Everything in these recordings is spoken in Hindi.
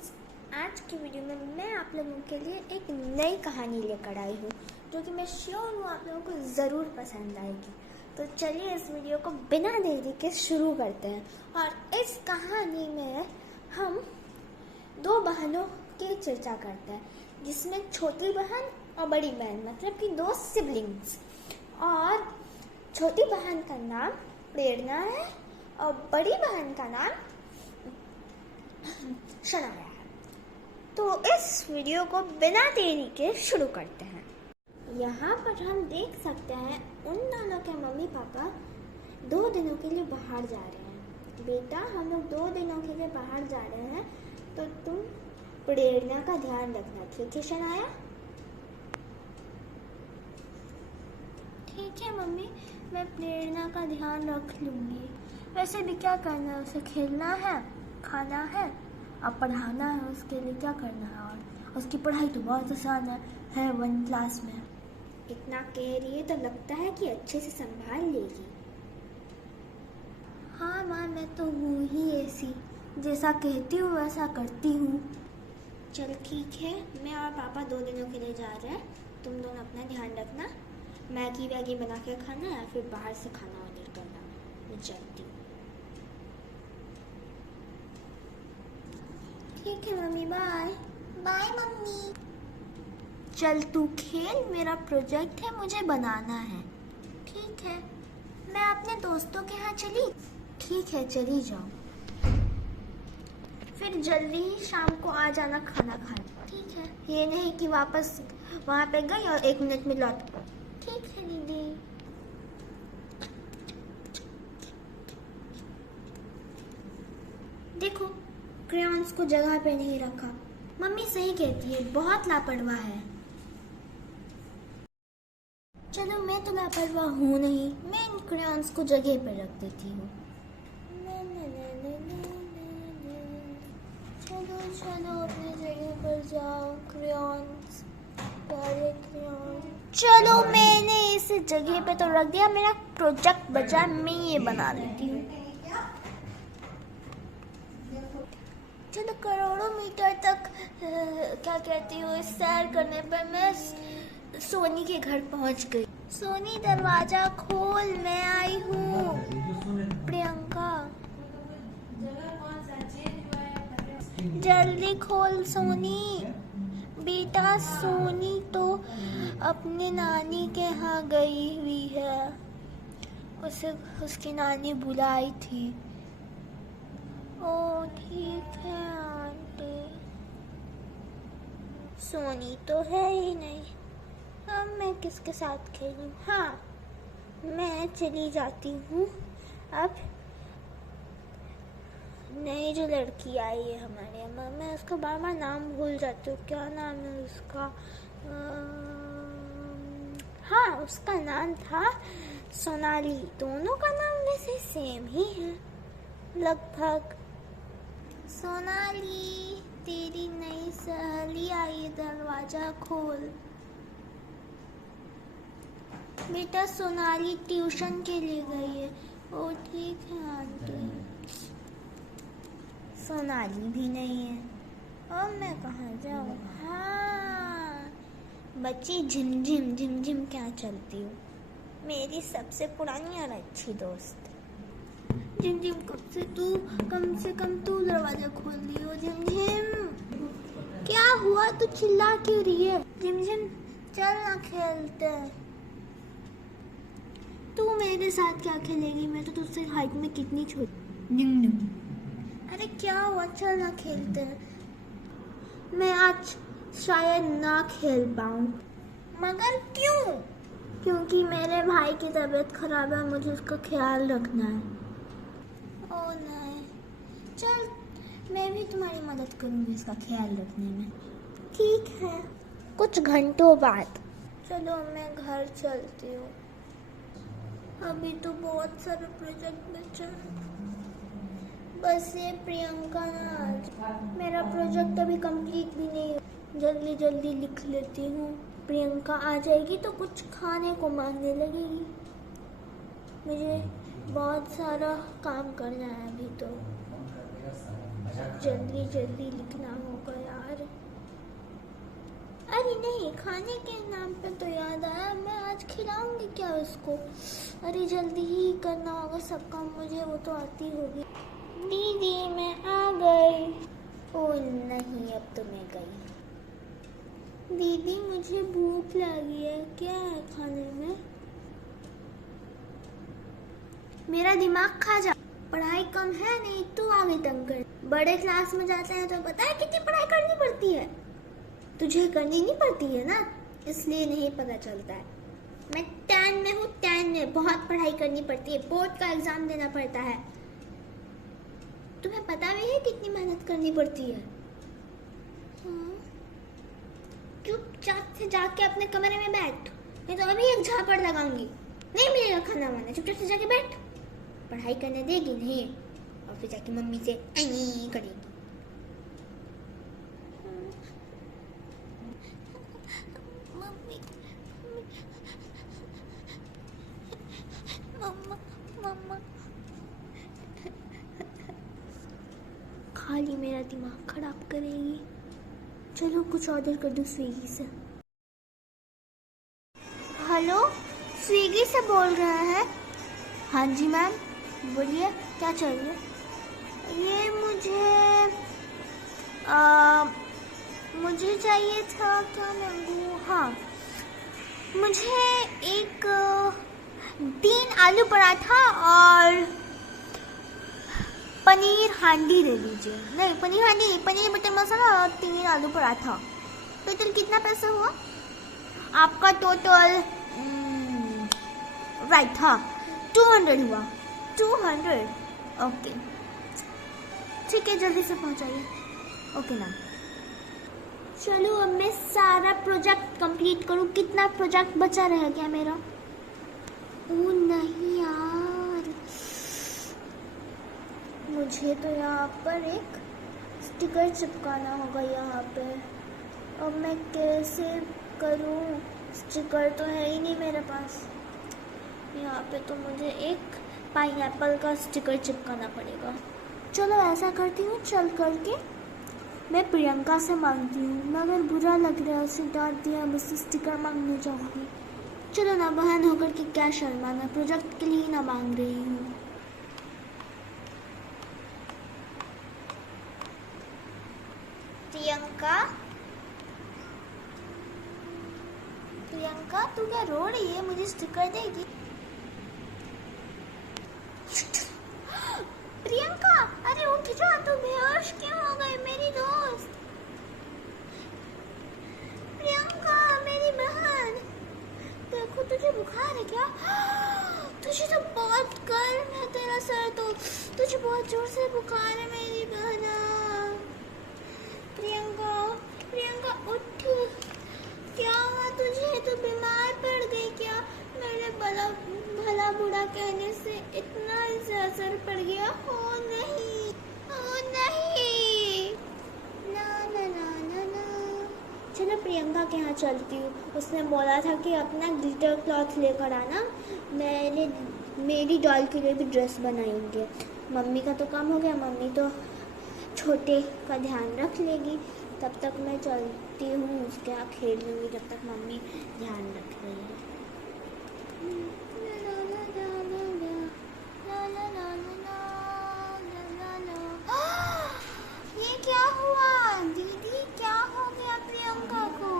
फ्रेंड्स, आज की वीडियो में मैं आप लोगों के लिए एक नई कहानी लेकर आई हूँ जो कि मैं श्योर हूँ आप लोगों को ज़रूर पसंद आएगी। तो चलिए इस वीडियो को बिना देरी के शुरू करते हैं। और इस कहानी में हम दो बहनों की चर्चा करते हैं, जिसमें छोटी बहन और बड़ी बहन मतलब कि दो सिबलिंग्स। और छोटी बहन का नाम प्रेरणा है और बड़ी बहन का नाम शनाया है। तो इस वीडियो को बिना देरी के शुरू करते हैं। यहाँ पर हम देख सकते हैं उन दोनों के मम्मी पापा 2 दिनों के लिए बाहर जा रहे हैं। बेटा, हम लोग 2 दिनों के लिए बाहर जा रहे हैं, तो तुम प्रेरणा का ध्यान रखना, ठीक है शनाया? ठीक है मम्मी, मैं प्रेरणा का ध्यान रख लूँगी। वैसे भी क्या करना है, उसे खेलना है, खाना है और पढ़ाना है। उसके लिए क्या करना है, और उसकी पढ़ाई तो बहुत आसान है 1 क्लास में। इतना कह रही है तो लगता है कि अच्छे से संभाल लेगी। हाँ माँ, मैं तो हूँ ही ऐसी, जैसा कहती हूँ वैसा करती हूँ। चल ठीक है, मैं और पापा 2 दिनों के लिए जा रहे हैं। तुम दोनों अपना ध्यान रखना। मैगी वैगी बना के खाना या फिर बाहर से खाना ऑर्डर करना। मैं चलती हूँ। ठीक है मम्मी, बाय। Bye mummy. चल तू खेल, मेरा प्रोजेक्ट है, मुझे बनाना है। ठीक है, मैं अपने दोस्तों के यहाँ चली। ठीक है, चली जाओ। फिर जल्दी ही शाम को आ जाना खाना खाने। ठीक है, ये नहीं कि वापस वहाँ पे गई और 1 मिनट में लौट। ठीक है दीदी। देखो, क्रेयॉन्स को जगह पे नहीं रखा। मम्मी सही कहती है, बहुत लापरवाह है। चलो, मैं तो लापरवाह हूँ नहीं, मैं इन क्रेयॉन्स को जगह पे रख देती हूँ। चलो चलो अपनी जगह पर जाओ क्रेयॉन्स, प्यारे क्रेयॉन्स। चलो, मैंने इस जगह पे तो रख दिया, मेरा प्रोजेक्ट बचा, मैं ये बना लेती हूँ। चलो, करोड़ों मीटर तक क्या कहती हूँ, सैर करने पर मैं सोनी के घर पहुंच गई। सोनी, दरवाजा खोल, मैं आई हूँ। प्रियंका, जल्दी खोल सोनी। बेटा, सोनी तो अपने नानी के यहाँ गई हुई है, उसे उसकी नानी बुलाई थी। ओ ठीक है आंटी। सोनी तो है ही नहीं, अब मैं किसके साथ खेलूं? हाँ, मैं चली जाती हूँ। अब नई जो लड़की आई है हमारे यहाँ, मैं उसका बार बार नाम भूल जाती हूँ। क्या नाम है उसका? हाँ, उसका नाम था सोनाली। दोनों का नाम वैसे सेम ही है लगभग। सोनाली, तेरी नई सहेली आई, दरवाजा खोल। बेटा, सोनाली ट्यूशन के लिए गई है। ओ ठीक है आंटी। सोनाली भी नहीं है, और मैं कहाँ जाऊँ? हाँ, बच्ची झिमझिम झिमझिम क्या चलती हूँ, मेरी सबसे पुरानी और अच्छी दोस्त। झिमझिम, कम से कम तू दरवाजा खोल दियो। झिमझिम, क्या हुआ, तू चिल्ला क्यों रही है? झिमझिम, चल ना खेलते हैं। तू मेरे साथ क्या खेलेगी? मैं तो तुझसे हाइट में कितनी छोटी। अरे क्या हुआ, चल ना खेलते हैं। मैं आज शायद ना खेल पाऊँ। मगर क्यों? क्योंकि मेरे भाई की तबीयत खराब है, मुझे उसका ख्याल रखना है। ओ नहीं, चल मैं भी तुम्हारी मदद करूँगी इसका ख्याल रखने में। ठीक है। कुछ घंटों बाद। चलो, मैं घर चलती हूँ, अभी तो बहुत सारे प्रोजेक्ट बचे हैं। बस ये प्रियंका ना आज, मेरा प्रोजेक्ट अभी कंप्लीट भी नहीं है। जल्दी जल्दी लिख लेती हूँ। प्रियंका आ जाएगी तो कुछ खाने को मांगने लगेगी। मुझे बहुत सारा काम करना है अभी तो। जल्दी जल्दी लिखना होगा यार। अरे नहीं, खाने के नाम पे तो याद आया, मैं आज खिलाऊंगी क्या उसको। अरे जल्दी ही करना होगा सब काम, मुझे वो तो आती होगी। दीदी मैं आ गई। ओ नहीं, अब तो मैं गई। दीदी मुझे भूख लगी है, क्या है खाने में? मेरा दिमाग खा जा। पढ़ाई कम है नहीं तो आगे तंग कर। बड़े क्लास में जाते हैं तो पता है कितनी पढ़ाई करनी पड़ती है। तुझे करनी नहीं पड़ती है ना, इसलिए नहीं पता चलता है। मैं 10 में हूँ, 10 में बहुत पढ़ाई करनी पड़ती है, बोर्ड का एग्जाम देना पड़ता है। तुम्हें पता भी है कितनी मेहनत करनी पड़ती है? हाँ। चुपचाप से जाके अपने कमरे में बैठ, नहीं तो अभी एक झापड़ लगाऊंगी। नहीं मिलेगा खाना वाना, चुपचाप से जाके बैठ। पढ़ाई करने देगी नहीं, और फिर जाके मम्मी से करेगी। मम्मी मम्मा मम्मा, खाली मेरा दिमाग खराब करेगी। चलो कुछ ऑर्डर कर दो स्विगी से। हेलो, स्विगी से बोल रहे हैं? हाँ जी मैम, बोलिए क्या चाहिए? ये मुझे चाहिए था, क्या मांगूं? हाँ, मुझे एक 3 आलू पराठा और पनीर हांडी दे दीजिए। नहीं, पनीर हांडी नहीं, पनीर बटर मसाला और 3 आलू पराठा। टोटल कितना पैसा हुआ आपका? टोटल राइट, हाँ 200 हुआ। 200, ओके ठीक है, जल्दी से पहुंचाइए। Okay ma'am. चलो अब मैं सारा प्रोजेक्ट कंप्लीट करूं। कितना प्रोजेक्ट बचा रह गया मेरा? ओ नहीं यार, मुझे तो यहाँ पर एक स्टिकर चिपकाना होगा यहाँ पे। अब मैं कैसे करूँ? स्टिकर तो है ही नहीं मेरे पास। यहाँ पे तो मुझे एक पाइनएप्पल का स्टिकर चिपकाना पड़ेगा। चलो ऐसा करती हूँ, चल करके मैं प्रियंका से मांगती हूँ। मगर बुरा लग रहा है, उसे डांट दिया, मुझसे स्टिकर मांगने जाऊँगी। चलो ना, बहन होकर के क्या शर्माना, प्रोजेक्ट के लिए ना मांग रही हूँ। प्रियंका, प्रियंका तू क्या रो रही है? मुझे स्टिकर देगी? प्रियंका अरे उठ जा, तू बेहोश क्यों हो गई मेरी दोस्त? प्रियंका मेरी बहन, देखो तुझे बुखार है क्या? तुझे तो बहुत गर्म है तेरा सर, तो तुझे बहुत जोर से बुखार है मेरी बहना। प्रियंका, प्रियंका उठ, क्या हुआ तुझे? तू बीमार पड़ गई क्या? मेरे भला बुरा कहने से इतना इसे असर पड़ गया? हो नहीं, हो नहीं, ना ना ना ना ना। चलो प्रियंका के यहाँ चलती हूँ। उसने बोला था कि अपना ग्लिटर क्लॉथ लेकर आना, मेरी डॉल के लिए भी ड्रेस बनाएंगे। मम्मी का तो काम हो गया, मम्मी तो छोटे का ध्यान रख लेगी। तब तक मैं चलती हूँ, उसके यहाँ खेल लूँगी जब तक मम्मी ध्यान रख रही है। ये क्या हुआ दीदी? क्या हो गया प्रियंका को?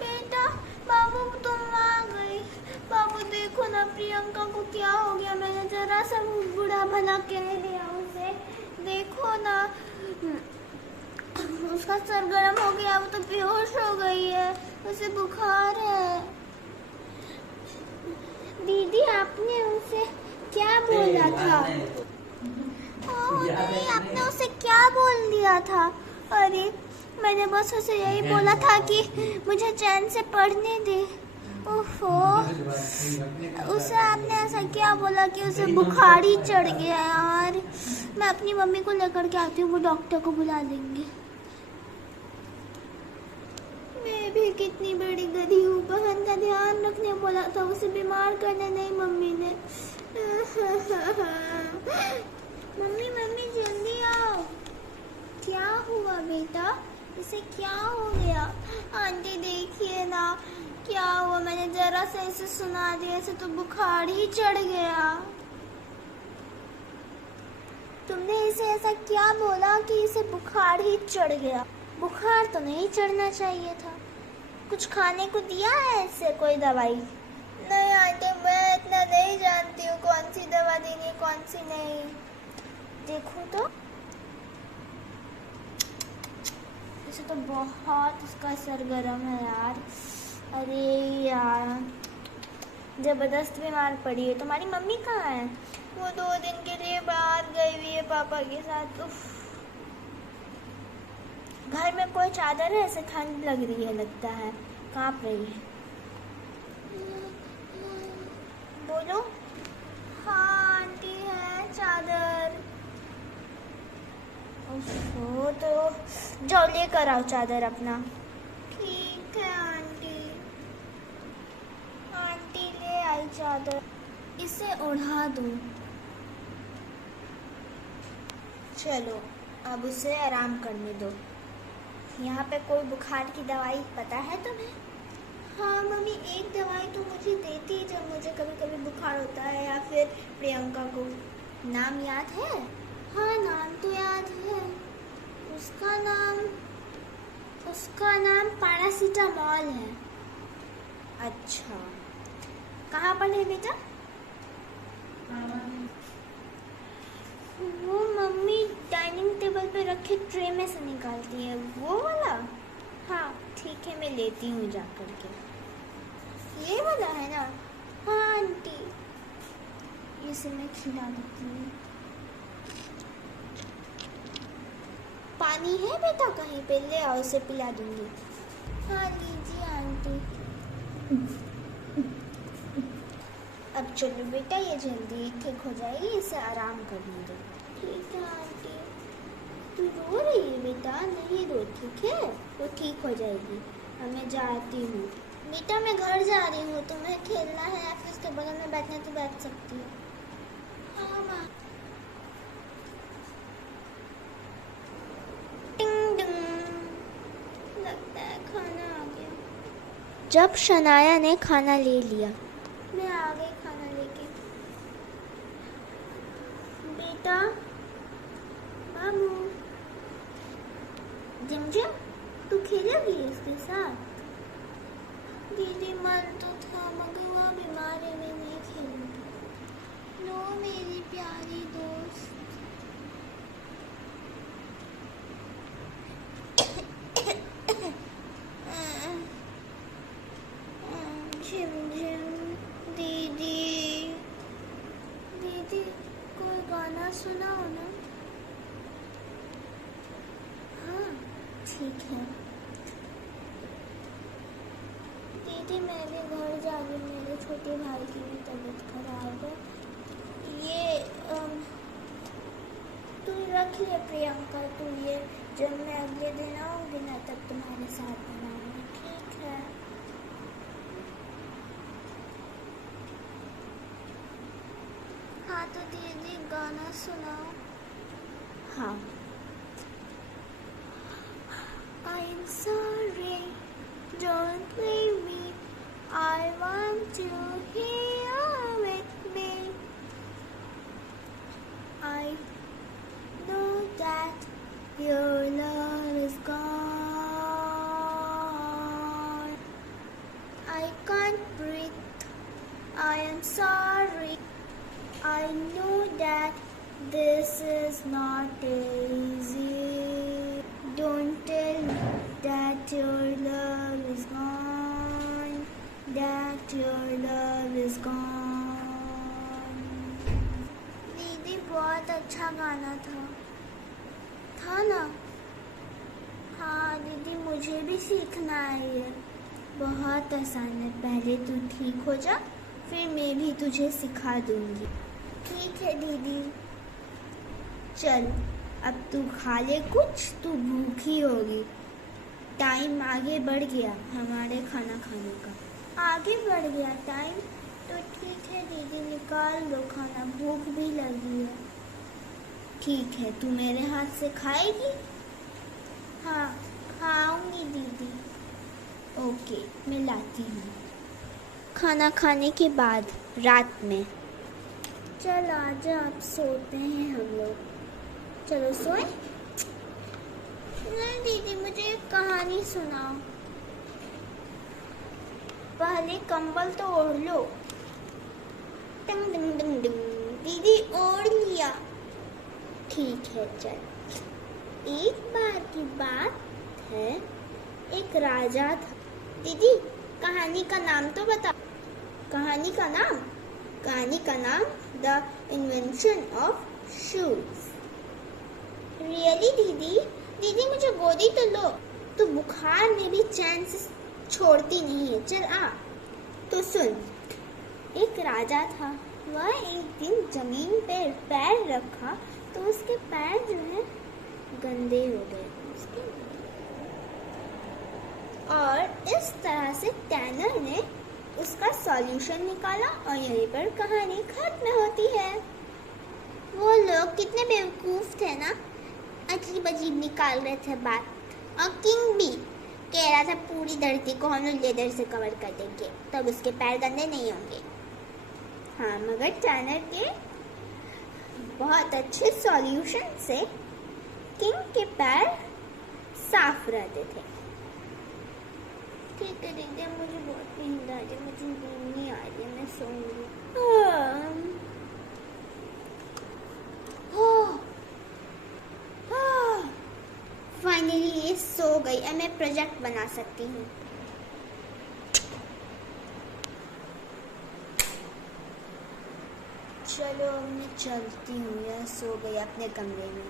बेटा, बाबू तुम आ गई। बाबू देखो ना प्रियंका को क्या हो गया। मैंने जरा सा बुरा भला कह दिया उसे, देखो ना उसका सर गर्म हो गया, वो तो बेहोश हो गई है, उसे बुखार है। दीदी आपने उसे क्या बोला था? नहीं, आपने उसे क्या बोल दिया था? अरे मैंने बस उसे यही बोला था कि मुझे चैन से पढ़ने दे। ओहो, उसे आपने ऐसा क्या बोला कि उसे बुखार ही चढ़ गया यार। मैं अपनी मम्मी को लेकर के आती हूँ, वो डॉक्टर को बुला देंगे। मैं भी कितनी बड़ी गधी हूँ, बहन का ध्यान रखने बोला था, उसे बीमार करने नहीं मम्मी ने। मम्मी मम्मी जल्दी आओ। क्या हुआ बेटा, इसे क्या हो गया? आंटी देखिए ना, क्या हुआ? मैंने जरा से इसे सुना दिया, इसे तो बुखार ही चढ़ गया। तुमने इसे ऐसा क्या बोला कि इसे बुखार ही चढ़ गया? बुखार तो नहीं चढ़ना चाहिए था। कुछ खाने को दिया है इसे, कोई दवाई? नहीं आंटी, मैं इतना नहीं जानती हूँ कौन सी दवा देनी है कौन सी नहीं। देखो तो, इसे तो बहुत इसका सरगर्म है यार। अरे यार, जबरदस्त बीमार पड़ी है। तुम्हारी मम्मी कहाँ है? वो 2 दिन के लिए बाहर गई हुई है पापा के साथ। उफ। घर में कोई चादर है? ऐसे ठंड लग रही है, लगता है कांप रही है। बोलो। हाँ आंटी, है चादर। ओहो, तो जाओ लेकर आओ चादर अपना। ठीक है आंटी। आंटी ले आई चादर, इसे ओढ़ा दो। चलो अब उसे आराम करने दो। यहाँ पे कोई बुखार की दवाई पता है तुम्हें? हाँ मम्मी, एक दवाई तो मुझे देती जब मुझे कभी कभी बुखार होता है, या फिर प्रियंका को। नाम याद है? हाँ नाम तो याद है। उसका नाम पैरासीटामॉल है। अच्छा, कहाँ पर है बेटा? वो मम्मी डाइनिंग टेबल पे रखे ट्रे में से निकालती है, वो वाला। हाँ ठीक है, मैं लेती हूँ जा कर के। ये वाला है ना? हाँ आंटी, इसे मैं खिला देती हूँ। पानी है बेटा कहीं पे? ले आओ, इसे पिला दूंगी। हाँ लीजिए आंटी। अब चलो बेटा, ये जल्दी ठीक हो जाएगी, इसे आराम करने दो। ठीक है आंटी। तू रो रही है बेटा? नहीं रो, ठीक है, वो ठीक हो जाएगी। अब मैं जाती हूँ। बेटा मैं घर जा रही हूँ, तुम्हें खेलना है या फिर उसके बगल में बैठना तो बैठ सकती हो। हाँ माँ। टिंग डिंग, लगता है खाना आ गया। जब शनाया ने खाना ले लिया, मैं आ गई खाना लेके। बेटा बाबू, जिमजिम तू खेलेगी इसके साथ? दीदी मन तो था, मगर वह बीमार है, मैं नहीं खेलूंगी। लो मेरी प्यारी दोस्त। झिमझिम दीदी, दीदी कोई गाना सुनाओ ना। हाँ ठीक है दीदी, मैं भी घर जा रही हूँ, मेरे छोटे भाई की भी तबीयत खराब है। ये तू रख ले प्रियंका, तू ये जब मैं अगले दिन आऊँगी ना तब तुम्हारे साथ बनाऊँगी, ठीक है? हाँ तो दीदी गाना सुनाओ। हाँ। I'm sorry, don't leave me, I want you here with me. I know that your love is gone. I can't breathe, I am sorry. I know that this is not easy. Don't tell me that your love is gone, that your love is gone. दीदी बहुत अच्छा गाना था ना? हाँ दीदी, मुझे भी सीखना है ये। बहुत आसान है, पहले तू ठीक हो जा, फिर मैं भी तुझे सिखा दूंगी। ठीक है दीदी। चल अब तू खा ले कुछ, तू भूखी होगी। टाइम आगे बढ़ गया हमारे खाना खाने का। आगे बढ़ गया टाइम? तो ठीक है दीदी, निकाल लो खाना, भूख भी लगी है। ठीक है, तू मेरे हाथ से खाएगी? हाँ, खाऊंगी दीदी। ओके, मैं लाती हूँ। खाना खाने के बाद रात में। चल आजा, अब सोते हैं हम लोग। चलो सोए। नहीं दीदी, मुझे एक कहानी सुनाओ। पहले कंबल तो ओढ़ लो। टंग डंग डंग डंग। दीदी ओढ़ लिया। ठीक है चल। एक बार की बात है, एक राजा था। दीदी कहानी का नाम तो बता। कहानी का नाम the invention of shoes. Really दीदी? दीदी मुझे गोदी तो लो। तो बुखार में भी चैन से छोड़ती नहीं है। चल आ। तो सुन, एक राजा था। वह एक दिन जमीन पर पैर रखा तो उसके पैर जो है गंदे हो गए और इस तरह से टैनर ने उसका सॉल्यूशन निकाला और यहीं पर कहानी खत्म होती है। वो लोग कितने बेवकूफ थे ना, अजीब अजीब निकाल रहे थे बात। और किंग भी कह रहा था पूरी धरती को हम लोग लेदर से कवर कर देंगे, तब उसके पैर गंदे नहीं होंगे। हाँ, मगर टैनर के बहुत अच्छे सॉल्यूशन से किंग के पैर साफ रहते थे। ठीक है दीदी, मुझे बहुत नींद आ रही है। मुझे नींद नहीं आ रही है, मैं सोऊंगी। फाइनली ये सो गई। अब मैं प्रोजेक्ट बना सकती हूँ। चलो मैं चलती हूँ। यह सो गई अपने कमरे में।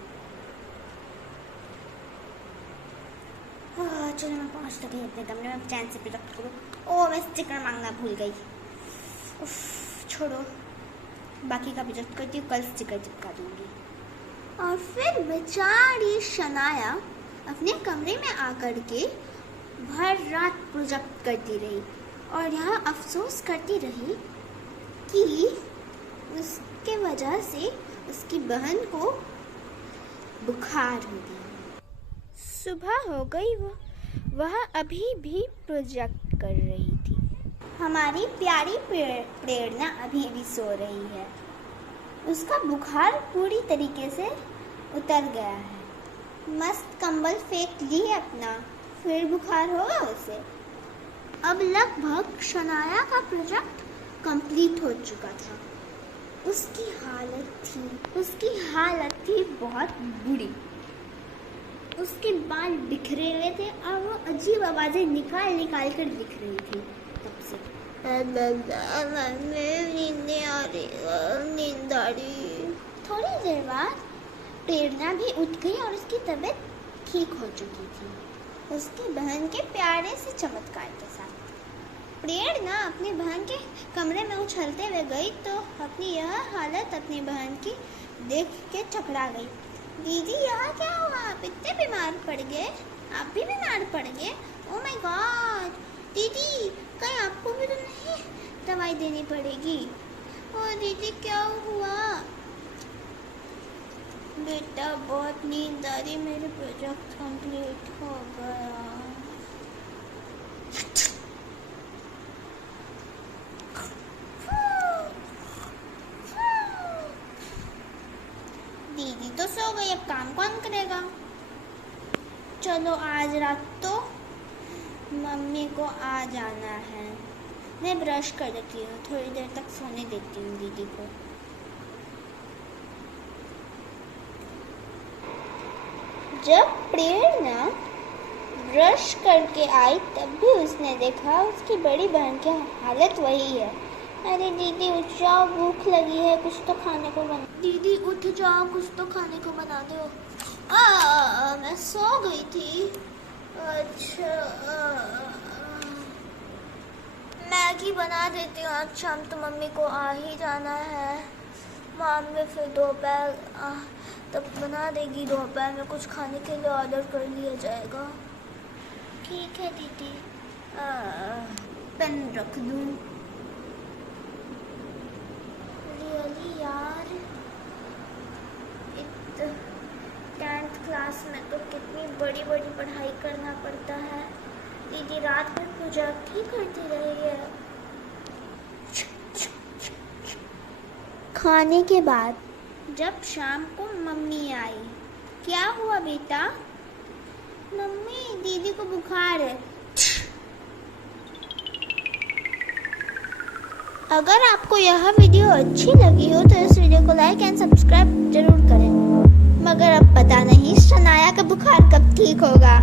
चलो मैं पहुँच तो गई अपने कमरे में। चैन से प्रोजेक्ट करो। ओ मैं स्टिकर मांगना भूल गई। छोड़ो, बाकी का प्रोजेक्ट करती हूँ, कल स्टिकर चिपका दूंगी। और फिर बेचारी शनाया अपने कमरे में आकर के भर रात प्रोजेक्ट करती रही और यहाँ अफसोस करती रही कि उसके वजह से उसकी बहन को बुखार हो गया। सुबह हो गई। वह अभी भी प्रोजेक्ट कर रही थी। हमारी प्यारी प्रेरणा अभी भी सो रही है। उसका बुखार पूरी तरीके से उतर गया है। मस्त कंबल फेंक ली है अपना, फिर बुखार होगा उसे। अब लगभग शनाया का प्रोजेक्ट कंप्लीट हो चुका था। उसकी हालत थी बहुत बुरी। उसके बाल बिखरे हुए थे और वो अजीब आवाजें निकाल कर लिख रही थी। तब से नींद आ रही। थोड़ी देर बाद प्रेरणा भी उठ गई और उसकी तबीयत ठीक हो चुकी थी, उसकी बहन के प्यारे से चमत्कार के साथ। प्रेरणा अपनी बहन के कमरे में उछलते हुए गई तो अपनी यह हालत अपनी बहन की देख के चकरा गई। दीदी यहाँ क्या हुआ? आप इतने बीमार पड़ गए? आप भी बीमार पड़ गए? Oh my God! दीदी कहीं आपको भी तो नहीं दवाई देनी पड़ेगी? ओह दीदी क्या हुआ? बेटा बहुत नींद आ रही, मेरे प्रोजेक्ट कंप्लीट हो गया। दीदी तो सो गई, अब काम कौन करेगा? चलो आज रात तो मम्मी को आ जाना है। मैं ब्रश कर देती हूँ, थोड़ी देर तक सोने देती हूँ दीदी को। जब प्रेरणा ब्रश करके आई तब भी उसने देखा उसकी बड़ी बहन की हालत वही है। अरे दीदी उठ जाओ, भूख लगी है, कुछ तो खाने को बना। दीदी उठ जाओ, कुछ तो खाने को बना दो। मैं सो गई थी। अच्छा मैगी बना देती हूँ, आज शाम तो मम्मी को आ ही जाना है। मम्मी फिर दोपहर तब बना देगी, दोपहर में कुछ खाने के लिए ऑर्डर कर लिया जाएगा। ठीक है दीदी। पेन रख दूँ? रियली यार 10th क्लास में तो कितनी बड़ी बड़ी पढ़ाई करना पड़ता है। दीदी रात भर प्रोजेक्ट ही करती रही है। खाने के बाद जब शाम को मम्मी आई, क्या हुआ बेटा? मम्मी दीदी को बुखार है। अगर आपको यह वीडियो अच्छी लगी हो तो इस वीडियो को लाइक एंड सब्सक्राइब जरूर करें। मगर अब पता नहीं शनाया का बुखार कब ठीक होगा।